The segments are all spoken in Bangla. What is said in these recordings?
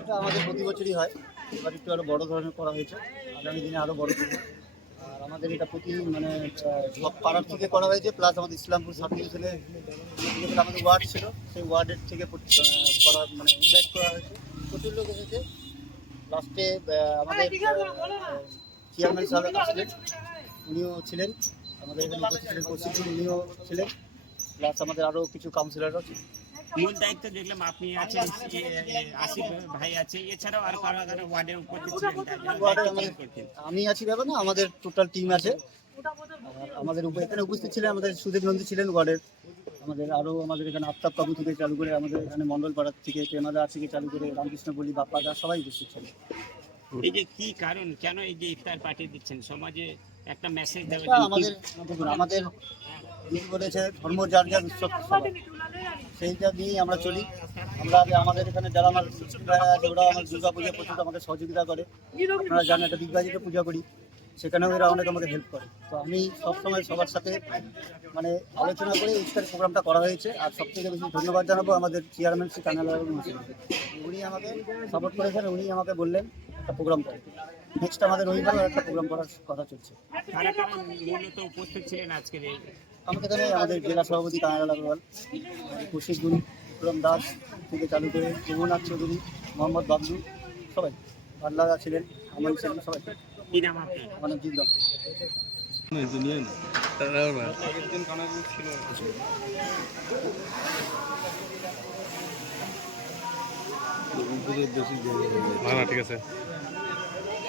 এটা আমাদের প্রতি বছরই হয়। এবার একটু আরও বড় ধরনের করা হয়েছে। আগামী দিনে আরও বড় করব আর আমাদের এটা প্রতি মানে সব পাড়ার থেকে করা হয়েছে প্লাস আমাদের ইসলামপুর সাব আমাদের ওয়ার্ড ছিল, সেই ওয়ার্ডের থেকে করা মানে ইনভাইট করা হয়েছে। প্রচুর লোক এসেছে। লাস্টে আমাদের চেয়ারম্যান সাহেব উনিও ছিলেন। আমাদের এখানে উপস্থিত ছিলেন, উনিও ছিলেন। প্লাস আমাদের আরও কিছু কাউন্সিলরও ছিলেন মূল দায়িত্ব দেখলাম আপনি আছেন আসিফ ভাই আছে। এছাড়াও আর কারা কারা ওয়ার্ডের করতেন। আমি আছি ব্যাপার না আমাদের টোটাল টিম আছে। আমাদের এখানে উপস্থিত ছিলেন আমাদের সুদেব নন্দী ছিলেন ওয়ার্ডের। আমাদের আরও আমাদের এখানে আফতাব কাবু থেকে চালু করে আমাদের এখানে মন্ডল পাড়ার থেকে প্রেমাদার থেকে চালু করে রামকৃষ্ণ বলি বাপ্পা দা সবাই উপস্থিত ছিলেন। এই যে কি কারণ কেন এই যে ইফতার পার্টি দিচ্ছেন? সমাজে একটা মেসেজ কি- আমাদের আমাদের বলেছে ধর্ম যার যার উৎসব। সেইটা নিয়েই আমরা চলি। আমরা আমাদের এখানে যারা আমার আছে ওরাও আমার দুর্গা পূজা প্রচুর আমাদের সহযোগিতা করে। আপনারা জানেন একটা দিগ্বাজিতে পূজা করি। সেখানেও এরা অনেক আমাকে হেল্প করে। তো আমি সবসময় সবার সাথে মানে আলোচনা করে ইফতার প্রোগ্রামটা করা হয়েছে। আর সব থেকে বেশি ধন্যবাদ জানাব আমাদের চেয়ারম্যান শ্রী কানাল উনি আমাকে সাপোর্ট করেছেন উনি আমাকে বললেন একটা প্রোগ্রাম করে। নেক্সট আমাদের রবিবার একটা প্রোগ্রাম করার কথা চলছে। উপস্থিত ছিলেন আমাদের এখানে আমাদের জেলা সভাপতি কানাডাল আগরওয়াল কৌশিক গুণ বিক্রম দাস থেকে চালু করে যমুনাথ চৌধুরী মোহাম্মদ বাবলু সবাই। ভাল্লাদা ছিলেন আমার ছিলেন সবাই। কি নাম আপনার? মানে জিদ্দাম ঠিক আছে।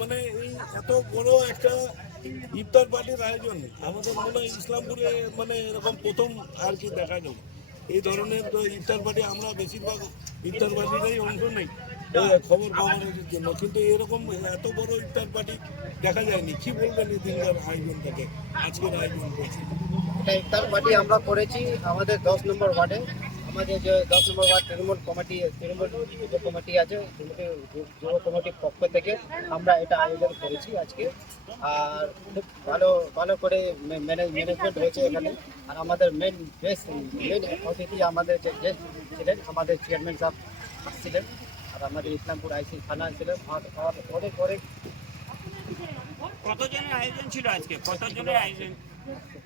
মানে এই এত বড় একটা ইফতার পার্টির আয়োজন আমাদের মনে হয় ইসলামপুরে মানে এরকম প্রথম আর কি দেখা গেল এই ধরনের ইফতার পার্টি আমরা বেশিরভাগ ইফতার পার্টিটাই অংশ নেই এই খবর কভারেজের জন্য কিন্তু এরকম এত বড় ইফতার পার্টি দেখা যায়নি। কি বলবেন এই দিনকার আয়োজনটাকে আজকের আয়োজন করছি ইফতার পার্টি আমরা করেছি আমাদের দশ নম্বর ওয়ার্ডে। আমাদের যে দশ number ward Trinamool committee Trinamool যুব কমিটি আছে যুব কমিটির পক্ষ থেকে আমরা এটা আয়োজন করেছি আজকে। আর খুব ভালো ভালো করে ম্যানেজমেন্ট হয়েছে এখানে। আর আমাদের মেন বেস্ট মেন অতিথি আমাদের যে guest ছিলেন আমাদের চেয়ারম্যান সাহেব আসছিলেন। আর আমাদের ইসলামপুর আইসি থানা ছিলেন। আর অনেক অনেক কতজনের আয়োজন ছিল আজকে? কতজনের আয়োজন?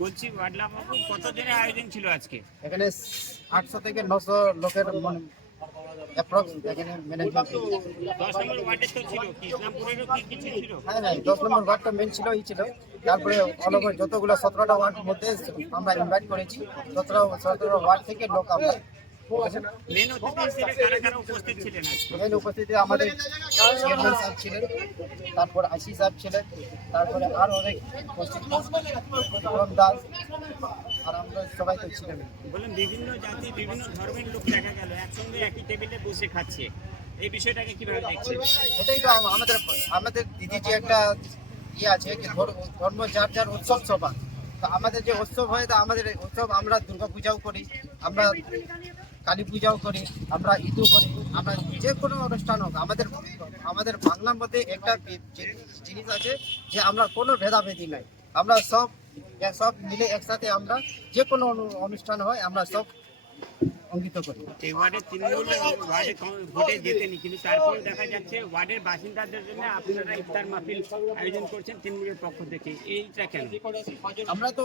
বলছি কতজনের আয়োজন ছিল আজকে? এখানে আটশো থেকে নশো লোকের অ্যাপ্রক্স এখানে ম্যানেজমেন্ট হ্যাঁ হ্যাঁ দশ নম্বর ওয়ার্ডটা মেন ছিল এই ছিল। তারপরে অল ওভার যতগুলো সতেরোটা ওয়ার্ড মধ্যে আমরা ইনভাইট করেছি সতেরো সতেরো ওয়ার্ড থেকে লোক আমরা উপস্থিত আমাদের চেয়ারম্যান সাহেব ছিলেন তারপর আইসি সাহেব ছিলেন তারপরে আর অনেক দাস আর আমরা সবাই তো ছিলেন বিভিন্ন জাতি বিভিন্ন ধর্মের লোক দেখা গেল একসঙ্গে একই টেবিলে বসে খাচ্ছে। এই বিষয়টাকে কীভাবে দেখছেন? এটাই তো আমাদের আমাদের দিদি যে একটা ইয়ে আছে ধর্ম যার যার উৎসব সভা তো আমাদের যে উৎসব হয় তা আমাদের উৎসব আমরা দুর্গা পূজাও করি। আমরা কালী পূজাও করি, আমরা ঈদও করি, আমরা যে কোনো অনুষ্ঠান হোক, আমাদের আমাদের বাংলার মধ্যে একটা জিনিস আছে যে আমরা কোনো ভেদাভেদি নাই। আমরা সব সব মিলে একসাথে আমরা যে কোনো অনু- অনুষ্ঠান হয়, আমরা সব অঙ্কিত করি। এই ওয়ার্ডের তৃণমূল ওয়ার্ডে ভোটে জেতেনি কিন্তু তারপরে দেখা যাচ্ছে ওয়ার্ডের বাসিন্দাদের জন্য আপনারা ইফতার মাহফিল আয়োজন করছেন তৃণমূলের পক্ষ থেকে। এইটা কেন? আমরা তো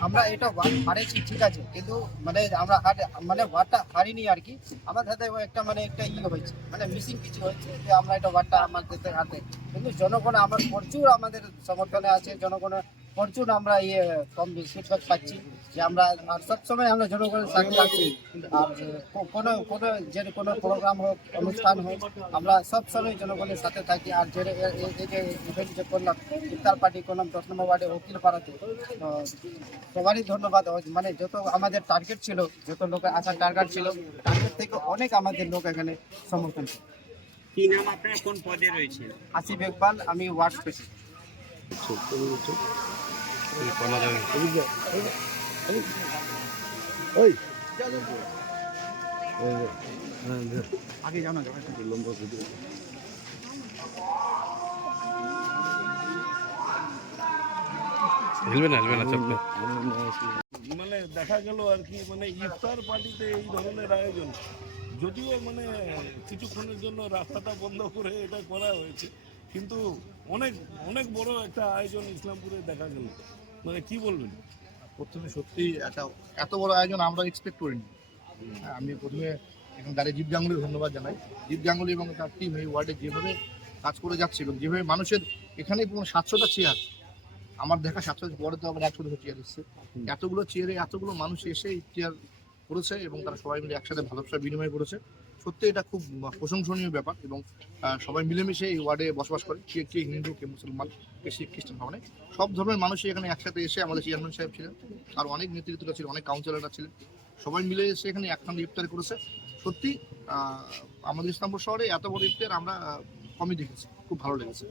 আমরা এটা ওয়ার্ড হারেছি ঠিক আছে কিন্তু মানে আমরা হার- মানে ওয়ার্ডটা হারিনি আর কি আমার সাথে একটা মানে একটা ইয়ে হয়েছে মানে মিসিং কিছু হয়েছে যে আমরা এটা ওয়ার্ডটা আমাদের হাতে কিন্তু জনগণ আমার প্রচুর আমাদের সমর্থনে আছে জনগণের প্রচুর আমরা ইয়ে কম ফিডব্যাক পাচ্ছি। যে আমরা আর সবসময় আমরা জনগণের সাথে আছি আর কোনো কোনো যে কোনো প্রোগ্রাম হোক অনুষ্ঠান হোক আমরা সবসময় জনগণের সাথে থাকি। আর যে এই যে ইভেন্ট যে করলাম ইফতার পার্টি করলাম দশ নম্বর ওয়ার্ডে উকিল পাড়াতে সবারই ধন্যবাদ। মানে যত আমাদের টার্গেট ছিল যত লোকের আসার টার্গেট ছিল টার্গেট থেকে অনেক আমাদের লোক এখানে সমর্থন করে কি নাম আপনার? কোন পদে রয়েছে আসিফ ইকবাল আমি ওয়ার্ড প্রেসিডেন্ট। মানে দেখা গেল আর কি মানে ইফতার পার্টিতে এই ধরনের আয়োজন। যদিও মানে কিছুক্ষণের জন্য রাস্তাটা বন্ধ করে এটা করা হয়েছে, কিন্তু অনেক অনেক বড় একটা আয়োজন ইসলামপুরে দেখা গেল। মানে কি বলবেন? প্রথমে সত্যি একটা এত বড় আয়োজন আমরা এক্সপেক্ট করিনি। হ্যাঁ, আমি প্রথমে এখানে দাঁড়িয়ে জীব গাঙ্গুলির ধন্যবাদ জানাই। জীব গাঙ্গুলি এবং তার টিম এই ওয়ার্ডে যেভাবে কাজ করে যাচ্ছে এবং যেভাবে মানুষের এখানে কোনো সাতশোটা চেয়ার আমার দেখা সাতশো পরে তো আবার একশো দুশো চেয়ার এসছে এতগুলো চেয়ারে এতগুলো মানুষ এসে এই চেয়ার করেছে এবং তারা সবাই মিলে একসাথে ভালোবাসা বিনিময় করেছে। সত্যি এটা খুব প্রশংসনীয় ব্যাপার এবং সবাই মিলেমিশে এই ওয়ার্ডে বসবাস করে। কে কে হিন্দু কে মুসলমান কে শিখ খ্রিস্টান মানে সব ধর্মের মানুষই এখানে একসাথে এসে আমাদের চেয়ারম্যান সাহেব ছিলেন আর অনেক নেতৃত্বরা ছিল অনেক কাউন্সিলররা ছিলেন। সবাই মিলে এসে এখানে একখান ইফতার করেছে। সত্যি আমাদের ইসলামপুর শহরে এত বড় ইফতার আমরা কমই দেখেছি। খুব ভালো লেগেছে।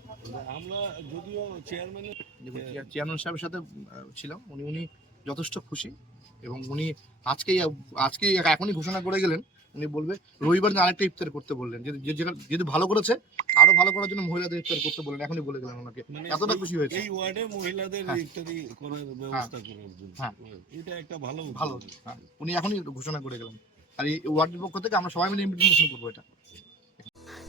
আমরা যদিও চেয়ারম্যানের দেখুন চেয়ার- চেয়ারম্যান সাহেবের সাথে ছিলাম। উনি উনি যথেষ্ট খুশি এবং উনি আজকেই আজকেই এখনই ঘোষণা করে গেলেন উনি বলবে রবিবার দিন আরেকটা ইফতার করতে বললেন। যদি যেটা- যদি ভালো করেছে আরও ভালো করার জন্য মহিলাদের ইফতার করতে বললেন এখনই বলে গেলেন ওনাকে। মানে এতটা খুশি হয়েছে। এই ওয়ার্ডে মহিলাদের হ্যাঁ। ইত্যাদি করার ব্যবস্থা করার জন্য। হ্যাঁ। এটা একটা ভালো ভালো হ্যাঁ, উনি এখনই ঘোষণা করে গেলেন। আর এই ওয়ার্ডের পক্ষ থেকে আমরা সবাই মিলে ইমপ্লিমেন্টেশন করব এটা।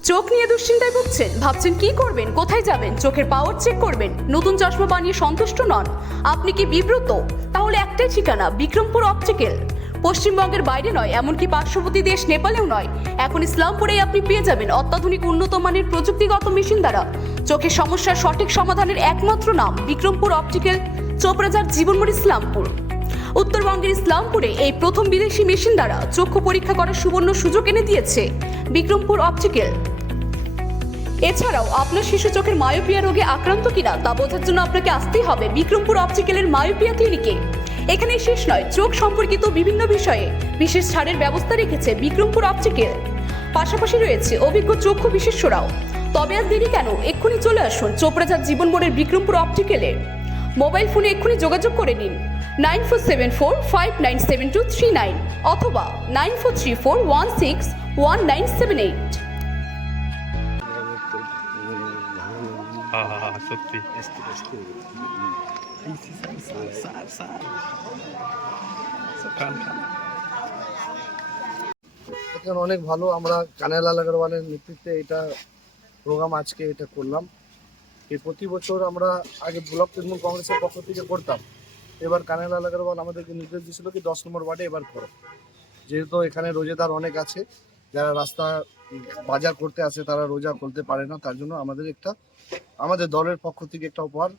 চোখ নিয়ে দুশ্চিন্তায় ভুগছেন? ভাবছেন কি করবেন? কোথায় যাবেন? চোখের পাওয়ার চেক করবেন? নতুন চশমা বানিয়ে সন্তুষ্ট নন? আপনি কি বিব্রত? তাহলে একটাই ঠিকানা বিক্রমপুর অপটিক্যাল পশ্চিমবঙ্গের বাইরে নয়, এমনকি পার্শ্ববর্তী দেশ নেপালেও নয়। এখন ইসলামপুরেই আপনি পেয়ে যাবেন অত্যাধুনিক উন্নত মানের প্রযুক্তিগত মেশিন দ্বারা। চোখের সমস্যার সঠিক সমাধানের একমাত্র নাম বিক্রমপুর অপটিক্যাল চোপড়াজার জীবনমোড় ইসলামপুর। উত্তরবঙ্গের ইসলামপুরে এই প্রথম বিদেশি মেশিন দ্বারা চক্ষু পরীক্ষা করার সুবর্ণ সুযোগ এনে দিয়েছে বিক্রমপুর অপটিক্যাল। এছাড়াও আপনার শিশু চোখের মায়োপিয়া রোগে আক্রান্ত কিনা তা বোঝার জন্য আপনাকে আসতেই হবে বিক্রমপুর অপটিক্যালের মায়োপিয়া ক্লিনিকে। এখানে শেষ নয় চোখ সম্পর্কিত বিভিন্ন বিষয়ে বিশেষ ছাড়ের ব্যবস্থা রেখেছে বিক্রমপুর অপটিক্যাল। পাশাপাশি রয়েছে অভিজ্ঞ চক্ষু বিশেষজ্ঞরাও তবে আর দেরি কেন? এক্ষুনি চলে আসুন চোপড়াজার জীবন মোড়ের বিক্রমপুর অপটিক্যালে। মোবাইল ফোনে এক্ষুনি যোগাযোগ করে নিন nine four seven four five nine seven two three nine অথবা nine four three four one six one nine seven eight. হ্যাঁ হ্যাঁ হ্যাঁ সত্যি। এখানে অনেক ভালো, আমরা কানাইলাল আগরওয়ালের নেতৃত্বে এটা প্রোগ্রাম আজকে এটা করলাম। এই প্রতি বছর আমরা আগে ব্লক তৃণমূল কংগ্রেসের পক্ষ থেকে করতাম। এবার কানাইলাল আগরওয়াল আমাদেরকে নির্দেশ দিয়েছিল কি দশ নম্বর ওয়ার্ডে এবার করো। যেহেতু এখানে রোজেদার অনেক আছে, যারা রাস্তা বাজার করতে আসে তারা রোজা করতে পারে না, তার জন্য আমাদের একটা, আমাদের দলের পক্ষ থেকে একটা উপহার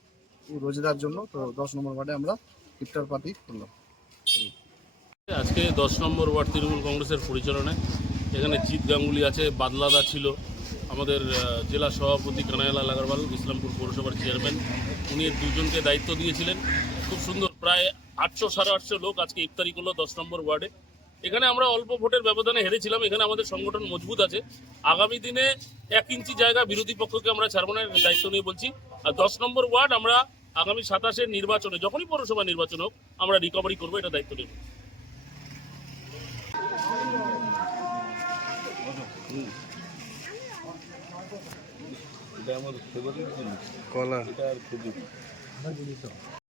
রোজেদার জন্য, তো দশ নম্বর ওয়ার্ডে আমরা ইফতার পার্টি করলাম। আজকে দশ নম্বর ওয়ার্ড তৃণমূল কংগ্রেসের পরিচালনায়। এখানে জিৎ গাঙ্গুলি আছে, বাদলাদা ছিল, আমাদের জেলা সভাপতি কানাইলাল আগরওয়াল, ইসলামপুর পৌরসভার চেয়ারম্যান। উনি দুজনকে দায়িত্ব দিয়েছিলেন। খুব সুন্দর, প্রায় আটশো সাড়ে আটশো লোক আজকে ইফতারি করল দশ নম্বর ওয়ার্ডে। এখানে আমরা অল্প ভোটের ব্যবধানে হেরেছিলাম এখানে আমাদের সংগঠন মজবুত আছে। আগামী দিনে এক ইঞ্চি জায়গা বিরোধী পক্ষকে আমরা ছাড়বো না দায়িত্ব নিয়ে বলছি। আর দশ নম্বর ওয়ার্ড আমরা আগামী সাতাশের নির্বাচনে যখনই পৌরসভা নির্বাচন হোক আমরা রিকভারি করব এটা দায়িত্ব নেব কলা।